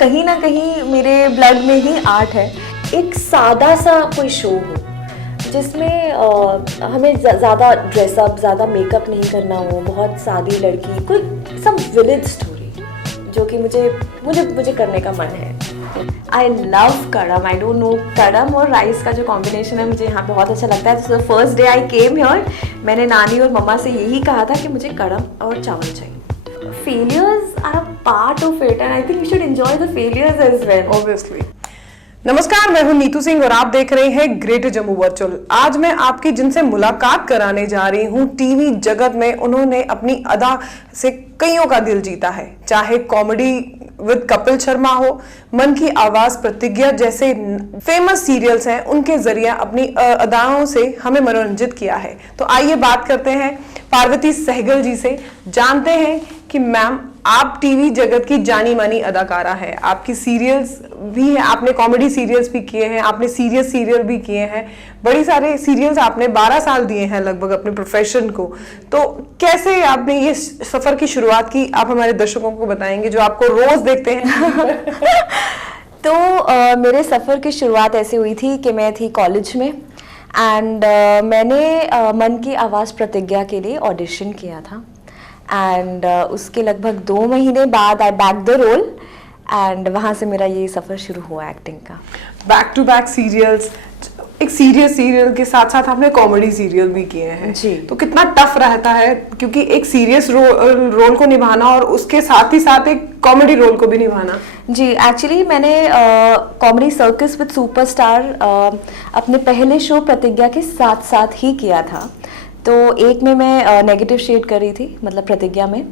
कहीं ना कहीं मेरे ब्लड में ही आर्ट है। एक सादा सा कोई शो हो जिसमें हमें ज़्यादा ड्रेसअप, ज़्यादा मेकअप नहीं करना हो, बहुत सादी लड़की, कोई सम विलेज स्टोरी जो कि मुझे करने का मन है। आई लव कड़म। आई डोंट नो, कड़म और राइस का जो कॉम्बिनेशन है मुझे यहाँ पे बहुत अच्छा लगता है। तो first day I came here, मैंने नानी और मम्मा से यही कहा था कि मुझे कड़म और चावल चाहिए। Failures are a part of it and I think we should enjoy the failures as well. Obviously. नमस्कार, मैं हूं नीतू सिंह और आप देख रहे हैं ग्रेट जम्मू वर्चुअल। आज मैं आपकी जिनसे मुलाकात कराने जा रही हूं, टीवी जगत में उन्होंने अपनी अदा से कईयों का दिल जीता है। चाहे कॉमेडी विद कपिल शर्मा हो, मन की आवाज, प्रतिज्ञा जैसे फेमस सीरियल्स हैं, उनके जरिए अपनी अदाओं से हमें मनोरंजित किया है। तो आइए बात करते हैं पार्वती सहगल जी से, जानते हैं कि मैम आप टीवी जगत की जानी मानी अदाकारा है, आपकी सीरियल्स भी है, आपने कॉमेडी सीरियल्स भी किए हैं, आपने सीरियस सीरियल भी किए हैं, बड़ी सारे सीरियल्स आपने 12 साल दिए हैं लगभग अपने प्रोफेशन को। तो कैसे आपने ये सफर की शुरुआत की, आप हमारे दर्शकों को बताएंगे जो आपको रोज देखते हैं। तो मेरे सफ़र की शुरुआत ऐसे हुई थी कि मैं थी कॉलेज में एंड मैंने मन की आवाज़ प्रतिज्ञा के लिए ऑडिशन किया था एंड उसके लगभग 2 महीने बाद आई बैक द रोल एंड वहाँ से मेरा ये सफ़र शुरू हुआ एक्टिंग का। बैक टू बैक सीरियल्स, एक सीरियस सीरियल के साथ साथ आपने कॉमेडी सीरियल भी किए हैं जी। तो कितना टफ रहता है, क्योंकि एक सीरियस रोल को निभाना और उसके साथ ही साथ एक कॉमेडी रोल को भी निभाना। जी, एक्चुअली मैंने कॉमेडी सर्कस विद सुपरस्टार अपने पहले शो प्रतिज्ञा के साथ साथ ही किया था। तो एक में मैं नेगेटिव शेड कर रही थी, मतलब प्रतिज्ञा में,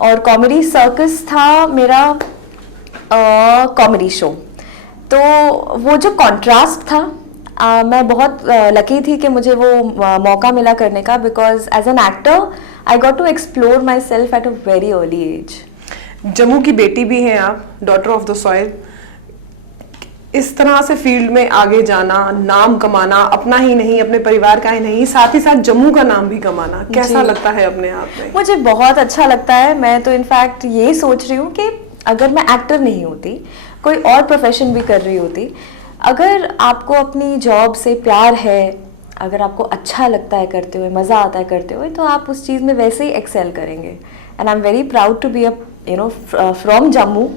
और कॉमेडी सर्कस था मेरा कॉमेडी शो। तो वो जो कॉन्ट्रास्ट था, मैं बहुत लकी थी कि मुझे वो मौका मिला करने का, because as an actor I got to explore myself at a very early age. Jammu की बेटी भी हैं आप, डॉटर ऑफ द सॉइल। इस तरह से फील्ड में आगे जाना, नाम कमाना, अपना ही नहीं अपने परिवार का ही नहीं, साथ ही साथ जम्मू का नाम भी कमाना, कैसा लगता है अपने आप में? मुझे बहुत अच्छा लगता है। मैं तो इनफैक्ट ये सोच रही हूँ कि अगर मैं एक्टर नहीं होती, कोई और प्रोफेशन भी कर रही होती, अगर आपको अपनी जॉब से प्यार है, अगर आपको अच्छा लगता है करते हुए, मज़ा आता है करते हुए, तो आप उस चीज़ में वैसे ही एक्सेल करेंगे। And I am very proud to be from Jammu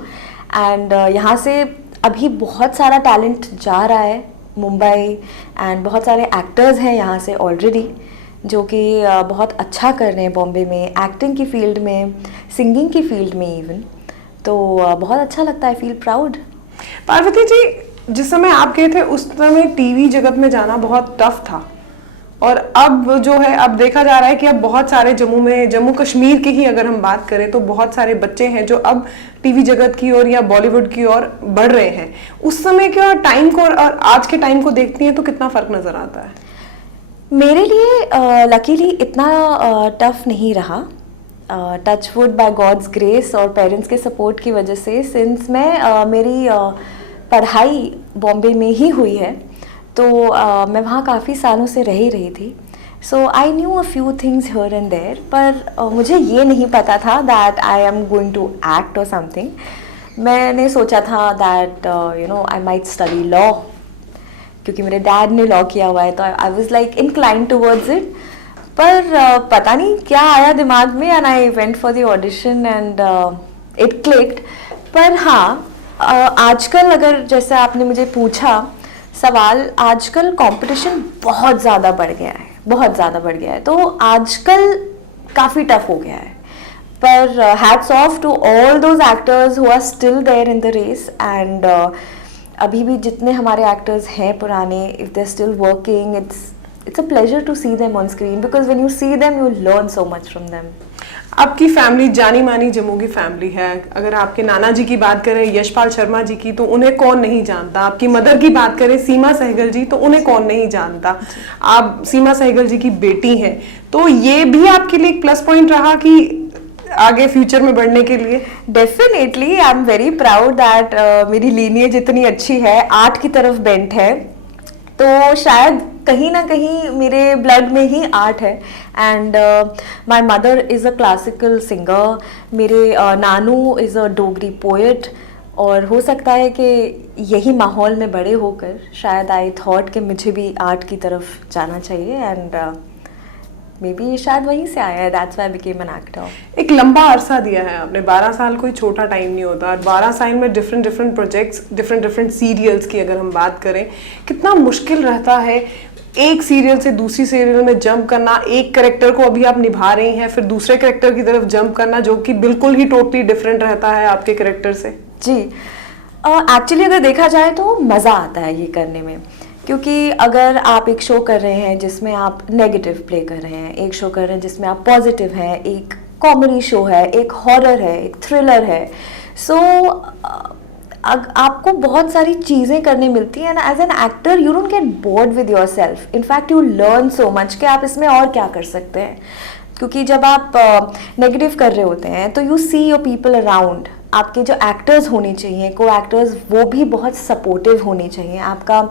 and यहाँ से अभी बहुत सारा टैलेंट जा रहा है मुंबई एंड बहुत सारे एक्टर्स हैं यहाँ से ऑलरेडी जो कि बहुत अच्छा कर रहे हैं बॉम्बे में, एक्टिंग की फील्ड में, सिंगिंग की फील्ड में इवन। तो बहुत अच्छा लगता है, फील प्राउड। पार्वती जी, जिस समय आप गए थे उस समय टीवी जगत में जाना बहुत टफ था, और अब जो है, अब देखा जा रहा है कि अब बहुत सारे जम्मू कश्मीर की ही अगर हम बात करें तो बहुत सारे बच्चे हैं जो अब टीवी जगत की ओर या बॉलीवुड की ओर बढ़ रहे हैं। उस समय क्या टाइम को और आज के टाइम को देखती हैं तो कितना फर्क नजर आता है? मेरे लिए लकीली इतना टफ नहीं रहा, touch wood, by God's grace और पेरेंट्स के सपोर्ट की वजह से। सिंस मैं मेरी पढ़ाई बॉम्बे में ही हुई है, तो मैं वहाँ काफ़ी सालों से रह ही रही थी। So I knew a few things here and there, पर मुझे ये नहीं पता था that I am going to act और समथिंग। मैंने सोचा था that I might study law, क्योंकि मेरे डैड ने लॉ किया हुआ है, तो I was like inclined towards it. पर पता नहीं क्या आया दिमाग में and I went for the audition and it clicked. पर हाँ, आजकल अगर जैसे आपने मुझे पूछा सवाल, आजकल कंपटीशन बहुत ज़्यादा बढ़ गया है, बहुत ज़्यादा बढ़ गया है, तो आजकल काफ़ी टफ हो गया है। पर hats off to all those actors who are still there in the race and अभी भी जितने हमारे एक्टर्स हैं पुराने, if they still working, it's a pleasure to see them on screen, because when you see them you learn so much from them. आपकी family जानी मानी जम्मू की फैमिली है। अगर आपके नाना जी की बात करें, यशपाल शर्मा जी की, तो उन्हें कौन नहीं जानता। आपकी मदर की बात करें, सीमा सहगल जी, तो उन्हें कौन नहीं जानता। आप सीमा सहगल जी की बेटी हैं, तो ये भी आपके लिए एक प्लस पॉइंट रहा कि आगे फ्यूचर में बढ़ने के लिए? Definitely, I am very proud that मेरी लीनिएज इतनी अच्छी है, आर्ट की तरफ बेंट है, तो शायद कहीं ना कहीं मेरे ब्लड में ही आर्ट है। And my mother is a classical singer, मेरे नानू इज़ अ डोगरी पोएट, और हो सकता है कि यही माहौल में बड़े होकर शायद आई थॉट कि मुझे भी आर्ट की तरफ जाना चाहिए, एंड मे बी शायद वहीं से आया है, that's why I became an actor. एक लंबा अरसा दिया है आपने, 12 साल कोई छोटा टाइम नहीं होता, और 12 साल में डिफरेंट प्रोजेक्ट्स, डिफरेंट सीरियल्स की अगर हम बात करें, कितना मुश्किल रहता है एक सीरियल से दूसरी सीरियल में जंप करना, एक कैरेक्टर को अभी आप निभा रही हैं, फिर दूसरे कैरेक्टर की तरफ जंप करना जो कि बिल्कुल ही टोटली डिफरेंट रहता है आपके कैरेक्टर से। जी, एक्चुअली अगर देखा जाए तो मज़ा आता है ये करने में, क्योंकि अगर आप एक शो कर रहे हैं जिसमें आप नेगेटिव प्ले कर रहे हैं, एक शो कर रहे हैं जिसमें आप पॉजिटिव हैं, एक कॉमेडी शो है, एक हॉरर है, एक थ्रिलर है, सो आपको बहुत सारी चीज़ें करने मिलती हैं, and as an actor you don't get bored with yourself, in fact you learn so much कि आप इसमें और क्या कर सकते हैं। क्योंकि जब आप नेगेटिव कर रहे होते हैं तो you see your people around, आपके जो एक्टर्स होने चाहिए, को एक्टर्स, वो भी बहुत सपोर्टिव होने चाहिए, आपका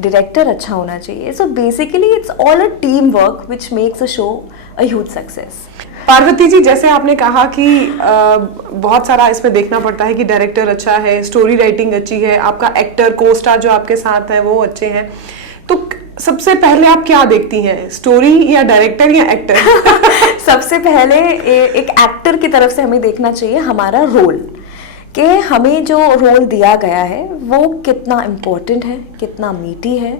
डायरेक्टर अच्छा होना चाहिए। So basically it's all a team work which makes a show a huge success. Parvati ji, जैसे आपने कहा कि बहुत सारा इसमें देखना पड़ता है कि डायरेक्टर अच्छा है, स्टोरी राइटिंग अच्छी है, आपका एक्टर को स्टार जो आपके साथ है वो अच्छे हैं, तो सबसे पहले आप क्या देखती हैं, स्टोरी या डायरेक्टर या एक्टर? सबसे पहले एक एक्टर की तरफ से हमें देखना चाहिए हमारा रोल, कि हमें जो रोल दिया गया है वो कितना इम्पोर्टेंट है, कितना मीठी है,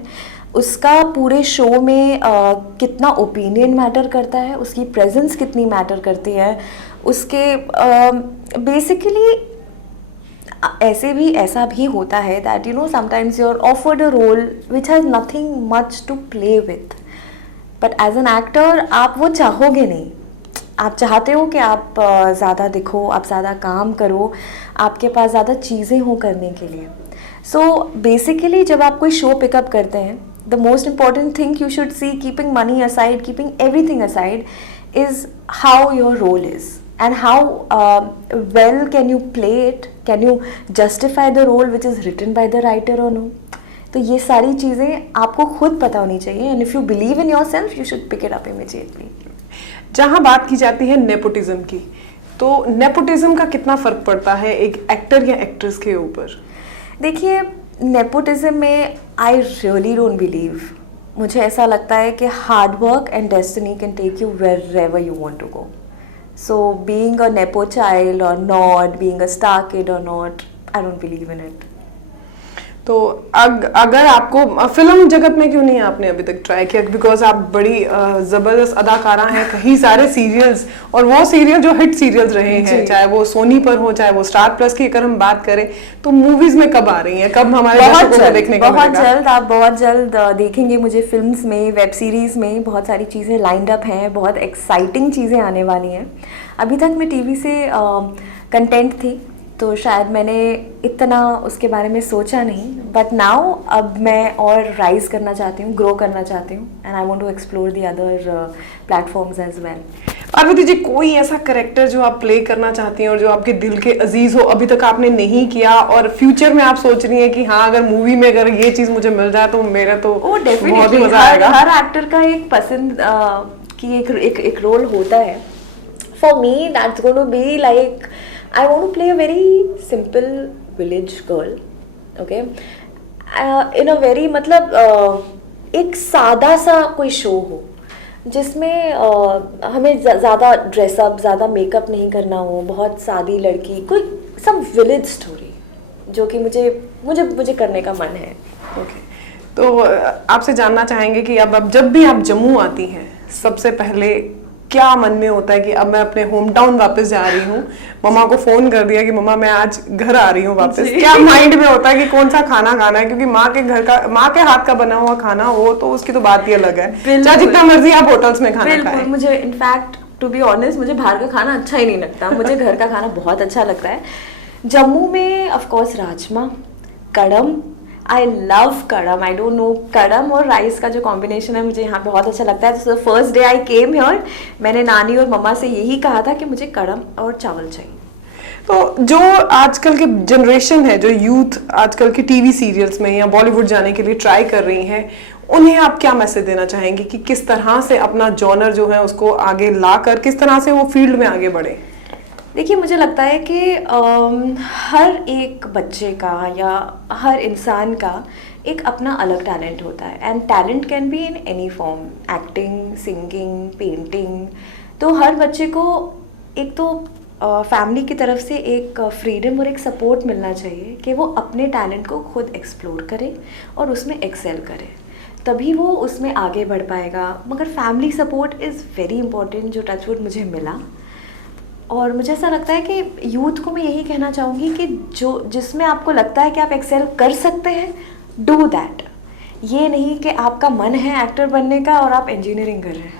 उसका पूरे शो में कितना ओपिनियन मैटर करता है, उसकी प्रेजेंस कितनी मैटर करती है, उसके बेसिकली ऐसा भी होता है that you know sometimes you are offered a role which has nothing much to play with, but as an actor आप वो चाहोगे नहीं, आप चाहते हो कि आप ज़्यादा दिखो, आप ज़्यादा काम करो, आपके पास ज़्यादा चीज़ें हो करने के लिए। सो बेसिकली जब आप कोई शो पिकअप करते हैं, the most important thing you should see, keeping money aside, keeping everything aside, is how your role is and how well can you play it, can you justify the role which is written by the writer or no. तो ये सारी चीज़ें आपको खुद पता होनी चाहिए, and if you believe in yourself you should pick it up immediately. जहाँ बात की जाती है नेपोटिज्म की, तो नेपोटिज्म का कितना फर्क पड़ता है एक एक्टर या एक्ट्रेस के ऊपर? देखिए, नेपोटिज्म में आई रियली डोंट बिलीव, मुझे ऐसा लगता है कि hard work and destiny can take you wherever you want to go. So being a nepo child or not, being a star kid or not, I don't believe in it. तो अगर आपको film जगत में क्यों नहीं आपने अभी तक ट्राई किया? बिकॉज आप बड़ी जबरदस्त अदाकारा हैं, कई सारे सीरियल्स, और वो सीरियल जो हिट सीरियल्स रहे हैं, चाहे वो सोनी पर हो, चाहे वो स्टार प्लस की अगर हम बात करें, तो मूवीज में कब आ रही हैं, कब हमारे दर्शकों को देखने को बहुत जल्द, आप बहुत जल्द देखेंगे मुझे फिल्म्स में, वेब सीरीज में, बहुत सारी चीज़ें लाइंड अप हैं, बहुत एक्साइटिंग चीज़ें आने वाली हैं। अभी तक मैं टीवी से कंटेंट थी तो शायद मैंने इतना उसके बारे में सोचा नहीं, बट नाउ अब मैं और राइज करना चाहती हूँ, ग्रो करना चाहती हूँ, and I want to explore the other platforms as well. Parvati ji, कोई ऐसा कैरेक्टर जो आप प्ले करना चाहती हैं और जो आपके दिल के अजीज हो, अभी तक आपने नहीं किया और फ्यूचर में आप सोच रही हैं कि हाँ अगर मूवी में अगर ये चीज मुझे मिल जाए तो मेरा तो बहुत ही मजा आएगा? हर एक्टर का एक पसंद की एक रोल होता है। For me that's going to be like, I want to play a very simple village girl, okay? In a very मतलब एक सादा सा कोई शो हो जिसमें हमें ज़्यादा ड्रेसअप, ज़्यादा मेकअप नहीं करना हो, बहुत सादी लड़की, कोई some विलेज स्टोरी जो कि मुझे करने का मन है। ओके, तो आपसे जानना चाहेंगे कि अब जब भी आप जम्मू आती हैं, सबसे पहले क्या मन में होता है कि अब मैं अपने होम टाउन वापस जा रही हूँ, मम्मा को फोन कर दिया कि मम्मा मैं आज घर आ रही हूँ वापस, क्या माइंड में होता है कि कौन सा खाना खाना है? क्योंकि माँ के हाथ का बना हुआ खाना हो तो उसकी तो बात ही अलग है, चाहे जितना मर्जी आप होटल्स में खाना खाएं। मुझे इनफैक्ट टू बी ऑनेस्ट मुझे बाहर का खाना अच्छा ही नहीं लगता, मुझे घर का खाना बहुत अच्छा लगता है। जम्मू में ऑफ कोर्स राजमा, कड़म, आई लव कड़म, आई डोंट नो, कड़म और राइस का जो कॉम्बिनेशन है मुझे यहाँ पे बहुत अच्छा लगता है। तो first day I came here, मैंने नानी और मम्मा से यही कहा था कि मुझे कड़म और चावल चाहिए। तो जो आजकल के जनरेशन है, जो यूथ आजकल के टीवी सीरियल्स में या बॉलीवुड जाने के लिए ट्राई कर रही हैं, उन्हें आप क्या मैसेज देना चाहेंगे कि किस तरह से अपना जॉनर जो है उसको आगे लाकर किस तरह से वो फील्ड में आगे बढ़े? देखिए, मुझे लगता है कि हर एक बच्चे का या हर इंसान का एक अपना अलग टैलेंट होता है, and talent can be in any form, acting, singing, painting. तो हर बच्चे को एक तो फैमिली की तरफ से एक फ्रीडम और एक सपोर्ट मिलना चाहिए कि वो अपने टैलेंट को खुद एक्सप्लोर करे और उसमें एक्सेल करे, तभी वो उसमें आगे बढ़ पाएगा। मगर family support is very important, जो टचवुड मुझे मिला। और मुझे ऐसा लगता है कि यूथ को मैं यही कहना चाहूँगी कि जो जिसमें आपको लगता है कि आप एक्सेल कर सकते हैं, डू दैट। ये नहीं कि आपका मन है एक्टर बनने का और आप इंजीनियरिंग कर रहे हैं,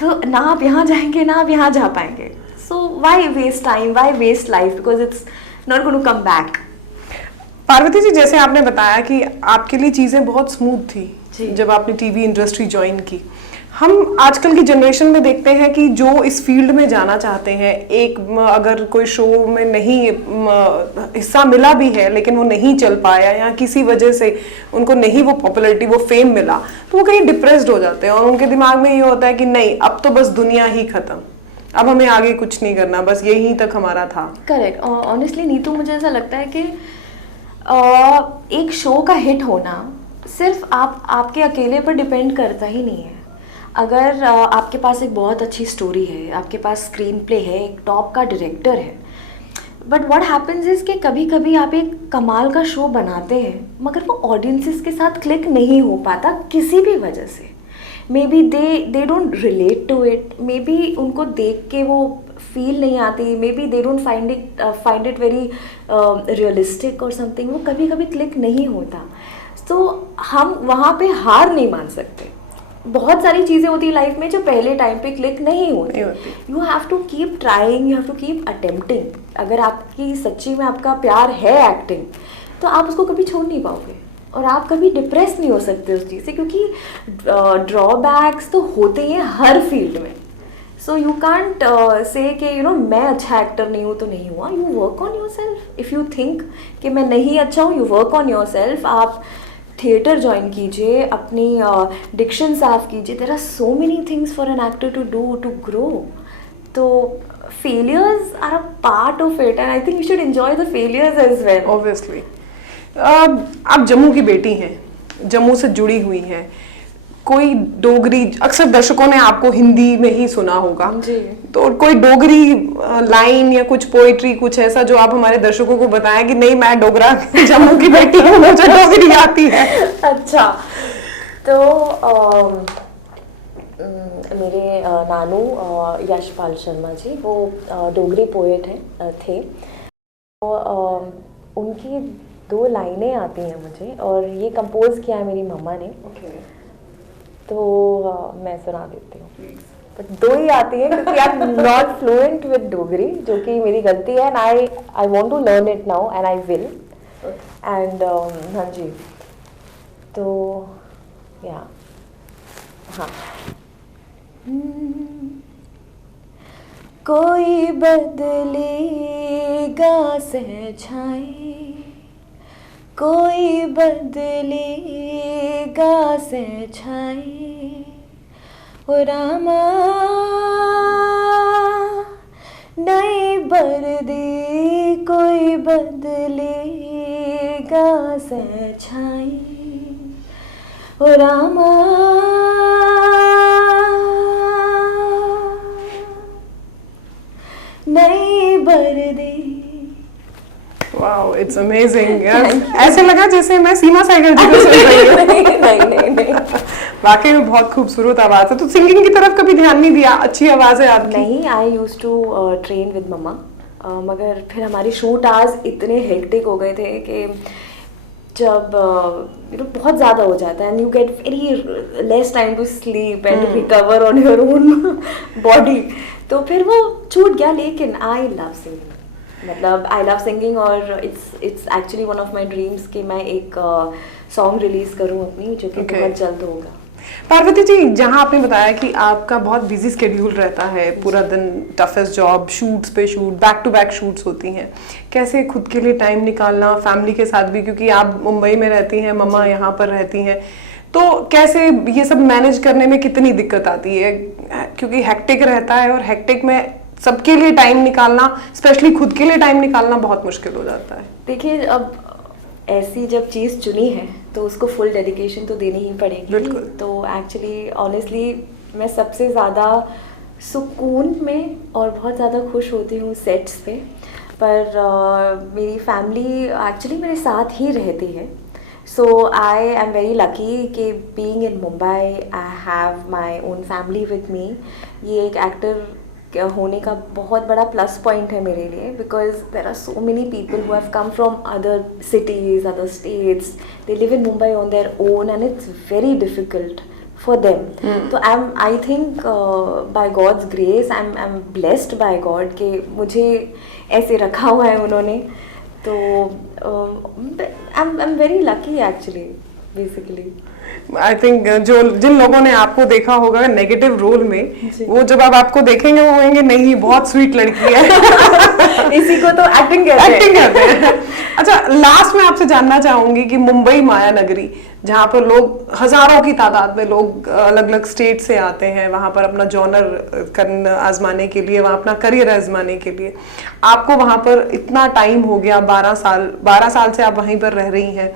तो ना आप यहाँ जाएंगे ना आप यहाँ जा पाएंगे। So why waste time, why waste life, because it's not going to come back. Parvati ji, जैसे आपने बताया कि आपके लिए चीज़ें बहुत स्मूथ थी जब आपने टीवी इंडस्ट्री ज्वाइन की। हम आजकल की जनरेशन में देखते हैं कि जो इस फील्ड में जाना चाहते हैं, एक अगर कोई शो में नहीं हिस्सा मिला भी है लेकिन वो नहीं चल पाया या किसी वजह से उनको नहीं वो पॉपुलैरिटी, वो फेम मिला, तो वो कहीं डिप्रेस्ड हो जाते हैं और उनके दिमाग में ये होता है कि नहीं, अब तो बस दुनिया ही खत्म, अब हमें आगे कुछ नहीं करना, बस यहीं तक हमारा था। करेक्ट। ऑनेस्टली नीतू, मुझे ऐसा लगता है कि एक शो का हिट होना सिर्फ आपके अकेले पर डिपेंड करता ही नहीं है। अगर आपके पास एक बहुत अच्छी स्टोरी है, आपके पास स्क्रीन प्ले है, एक टॉप का डायरेक्टर है, बट व्हाट हैपेंस इज़ कि कभी कभी आप एक कमाल का शो बनाते हैं मगर वो ऑडियंसेस के साथ क्लिक नहीं हो पाता किसी भी वजह से। Maybe they don't relate to it, maybe उनको देख के वो फील नहीं आती, maybe they don't find it very realistic और समथिंग, वो कभी कभी क्लिक नहीं होता। तो हम वहाँ पे हार नहीं मान सकते। बहुत सारी चीज़ें होती है लाइफ में जो पहले टाइम पे क्लिक नहीं होती। You have to keep trying, you have to keep attempting. अगर आपकी सच्ची में आपका प्यार है एक्टिंग, तो आप उसको कभी छोड़ नहीं पाओगे और आप कभी डिप्रेस नहीं हो सकते उस चीज़ से, क्योंकि ड्रॉबैक्स तो होते ही हैं हर फील्ड में। सो यू कांट से कि यू नो मैं अच्छा एक्टर नहीं हूँ तो नहीं हुआ। You work on yourself. If you think कि मैं नहीं अच्छा हूँ, you work on yourself. आप थिएटर ज्वाइन कीजिए, अपनी डिक्शन साफ कीजिए। There are so many things for an actor to do to grow. तो failures are a part of it, and I think you should enjoy the failures as well. Obviously. आप जम्मू की बेटी हैं, जम्मू से जुड़ी हुई हैं, कोई डोगरी, अक्सर दर्शकों ने आपको हिंदी में ही सुना होगा जी, तो कोई डोगरी लाइन या कुछ पोइट्री, कुछ ऐसा जो आप हमारे दर्शकों को बताएं कि नहीं, मैं डोगरा जम्मू की बेटी हूँ, मुझे डोगरी आती है। अच्छा, तो मेरे नानू यशपाल शर्मा जी, वो डोगरी पोएट थे। तो उनकी 2 लाइनें आती हैं मुझे, और ये कंपोज किया है मेरी मम्मा ने। तो मैं सुना देती हूँ, बट 2 ही आती है क्योंकि I am not fluent with Dogri, जो कि मेरी गलती है, and I want to learn it now and I will. And हाँ जी, तो या हाँ। कोई बदलेगा सहछाई, कोई बदलेगा सहछाई, ओ रामा नई बरदी, कोई बदलेगा सहछाई, ओ रामा नई बरदी। Wow, it's amazing. ऐसे लगा जैसे मैं सीमा सहगल जी को सुन रही हूँ। नहीं। वाकई में बहुत खूबसूरत आवाज है। तो सिंगिंग की तरफ कभी ध्यान नहीं दिया? अच्छी आवाज है आपकी। नहीं, आई यूज टू ट्रेन विद मम्मा, मगर फिर हमारी शूट आज इतने हेक्टिक हो गए थे कि जब बहुत ज़्यादा हो जाता है, and you get very less time to sleep and recover on your own body, तो फिर वो छूट गया। लेकिन आई लव सिंगिंग, मतलब आई लव सिंगिंग, और it's actually one of my dreams कि मैं एक सॉन्ग रिलीज करूँ अपनी, जो कि बहुत जल्द होगा। पार्वती जी, जहाँ आपने बताया कि आपका बहुत बिजी स्केड्यूल रहता है, पूरा दिन टफेस्ट जॉब, शूट्स पे shoot, back to back shoots होती हैं, कैसे खुद के लिए टाइम निकालना, फैमिली के साथ भी, क्योंकि आप मुंबई में रहती हैं, मम्मा यहाँ पर रहती हैं, तो कैसे ये सब मैनेज करने में कितनी दिक्कत आती है? क्योंकि हेक्टिक रहता है और हेक्टिक में सबके लिए टाइम निकालना, स्पेशली खुद के लिए टाइम निकालना बहुत मुश्किल हो जाता है। देखिए, अब ऐसी जब चीज़ चुनी है तो उसको फुल डेडिकेशन तो देनी ही पड़ेगी। बिल्कुल। तो एक्चुअली ऑनेस्टली मैं सबसे ज़्यादा सुकून में और बहुत ज़्यादा खुश होती हूँ सेट्स पे, पर मेरी फैमिली एक्चुअली मेरे साथ ही रहती है। सो आई एम वेरी लकी कि being in Mumbai I have my own family with me. ये एक एक्टर होने का बहुत बड़ा प्लस पॉइंट है मेरे लिए, because there are so many people who have come from other cities, other states, they live in Mumbai on their own and it's very difficult for them. तो I think by God's grace I'm blessed by God कि मुझे ऐसे रखा हुआ है उन्होंने। तो I'm very lucky actually basically. I think जो जिन लोगों ने आपको देखा होगा नेगेटिव रोल में, वो जब आप आपको देखेंगे वो कहेंगे नहीं बहुत स्वीट लड़की है। इसी को तो एक्टिंग कहते हैं। अच्छा, लास्ट में आपसे जानना चाहूंगी कि मुंबई माया नगरी, जहाँ पर लोग हजारों की तादाद में लोग अलग अलग स्टेट से आते हैं वहां पर अपना जॉनर आजमाने के लिए, वहां अपना करियर आजमाने के लिए, आपको वहां पर इतना टाइम हो गया, 12 साल से आप वहीं पर रह रही हैं,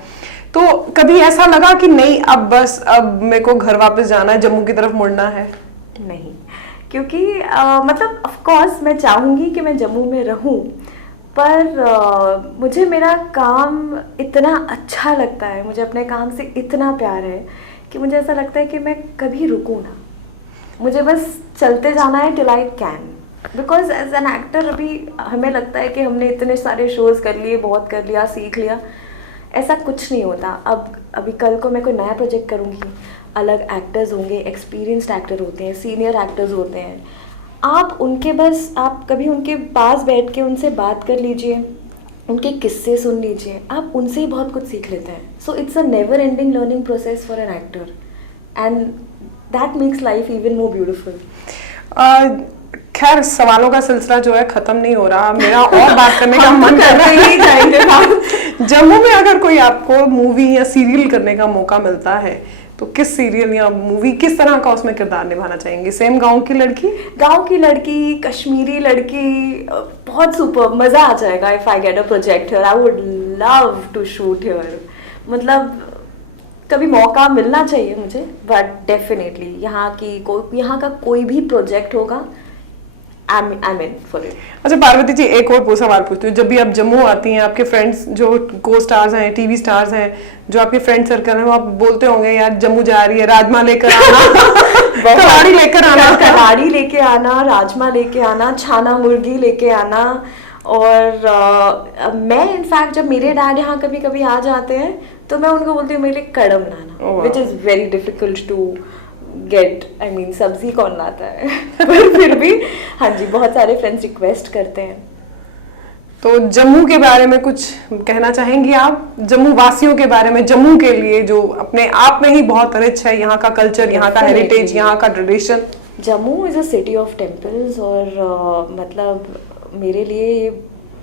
तो कभी ऐसा लगा कि नहीं अब मेरे को घर वापस जाना है, जम्मू की तरफ मुड़ना है? नहीं, क्योंकि मतलब ऑफ कोर्स मैं चाहूँगी कि मैं जम्मू में रहूँ, पर मुझे मेरा काम इतना अच्छा लगता है, मुझे अपने काम से इतना प्यार है कि मुझे ऐसा लगता है कि मैं कभी रुकूँ ना, मुझे बस चलते जाना है till I can. Because as an actor अभी हमें लगता है कि हमने इतने सारे शोज़ कर लिए, बहुत कर लिया, सीख लिया, ऐसा कुछ नहीं होता। अभी कल को मैं कोई नया प्रोजेक्ट करूँगी, अलग एक्टर्स होंगे, एक्सपीरियंस्ड एक्टर होते हैं, सीनियर एक्टर्स होते हैं, आप कभी उनके पास बैठ के उनसे बात कर लीजिए, उनके किस्से सुन लीजिए, आप उनसे ही बहुत कुछ सीख लेते हैं। So it's a never ending learning process for an actor and that makes life even more beautiful. खैर, सवालों का सिलसिला जो है खत्म नहीं हो रहा, मेरा और बात करने का मन कर रहा है। जम्मू में अगर कोई आपको मूवी या सीरियल करने का मौका मिलता है तो किस सीरियल या मूवी, किस तरह का उसमें किरदार निभाना चाहेंगे? सेम गांव की लड़की, कश्मीरी लड़की, बहुत सुपर, मजा आ जाएगा। If I get a project here, I would love to shoot here. मतलब कभी मौका मिलना चाहिए मुझे, बट डेफिनेटली यहाँ का कोई भी प्रोजेक्ट होगा, I'm in for it. अच्छा पार्वती जी, एक और सवाल पूछती हूँ, जब भी आप जम्मू आती हैं, आपके फ्रेंड्स जो को स्टार्स हैं, टीवी स्टार्स हैं, जो आपके फ्रेंड सर्कल हैं, वो आप बोलते होंगे यार जम्मू जा रही है, राजमा लेकर आना, कलाड़ी लेके आना, राजमा लेके आना, छाना मुर्गी लेके आना। और मैं इनफैक्ट जब मेरे डैड यहाँ कभी कभी आ जाते हैं तो मैं उनको बोलती हूँ मेरे लिए कड़म लाना, which is very difficult to get. I mean सब्जी कौन लाता है? पर फिर भी हाँ जी, बहुत सारे फ्रेंड्स रिक्वेस्ट करते हैं। तो जम्मू के बारे में कुछ कहना चाहेंगी आप, जम्मू वासियों के बारे में, जम्मू के लिए जो अपने आप में ही बहुत रिच है, यहाँ का कल्चर, यहाँ का हेरिटेज, यहाँ का tradition? Jammu is a city of temples और मतलब मेरे लिए ये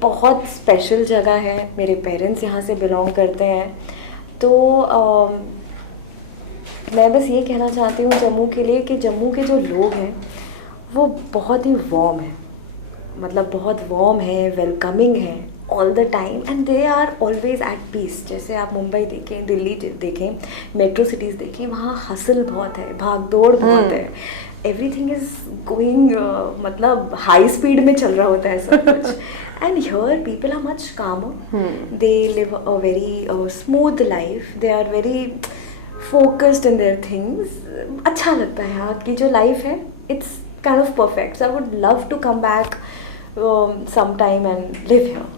बहुत स्पेशल जगह है। मेरे पेरेंट्स यहाँ से बिलोंग करते हैं, तो मैं बस ये कहना चाहती हूँ जम्मू के लिए कि जम्मू के जो लोग हैं वो बहुत ही वार्म है, मतलब बहुत वार्म है, वेलकमिंग है all the time, and they are always at peace. जैसे आप मुंबई देखें, दिल्ली देखें, मेट्रो सिटीज़ देखें, वहाँ हसल बहुत है, भाग दौड़ बहुत है, एवरीथिंग इज गोइंग, मतलब हाई स्पीड में चल रहा होता है सब कुछ। And here people are much calmer, they live a very smooth life, they are very focused in their things. अच्छा लगता है यहाँ की जो लाइफ है, it's kind of perfect. So I would love to come back sometime and live here.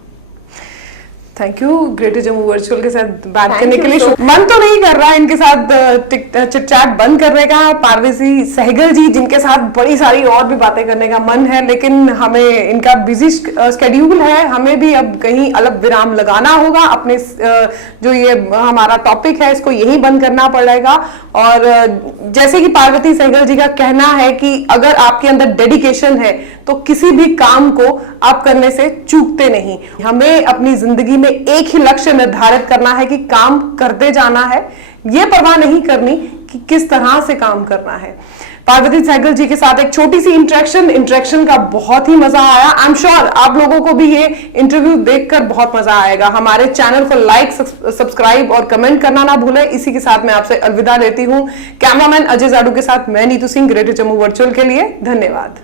Thank you greater Jammu virtual के साथ बात करने के लिए। मन तो नहीं कर रहा है इनके साथ चिट चैट बंद करने का, पार्वती सहगल जी जिनके साथ बड़ी सारी और भी बातें करने का मन है, लेकिन हमें इनका बिजी स्केड्यूल है, हमें भी अब कहीं अलग विराम लगाना होगा। अपने जो ये हमारा टॉपिक है इसको यही बंद करना पड़ेगा। और जैसे कि पार्वती सहगल जी का कहना है कि अगर आपके अंदर डेडिकेशन है तो किसी भी काम को आप करने से चूकते नहीं। हमें अपनी जिंदगी में एक ही लक्ष्य निर्धारित करना है कि काम करते जाना है, ये परवाह नहीं करनी कि किस तरह से काम करना है। पार्वती सहगल जी के साथ एक छोटी सी इंटरेक्शन का बहुत ही मजा आया। आई एम श्योर आप लोगों को भी ये इंटरव्यू देखकर बहुत मजा आएगा। हमारे चैनल को लाइक, सब्सक्राइब और कमेंट करना ना भूलें। इसी के साथ मैं आपसे अलविदा लेती हूँ। कैमरामैन अजय जाडू के साथ मैं नीतू सिंह, ग्रेटर जम्मू वर्चुअल के लिए। धन्यवाद।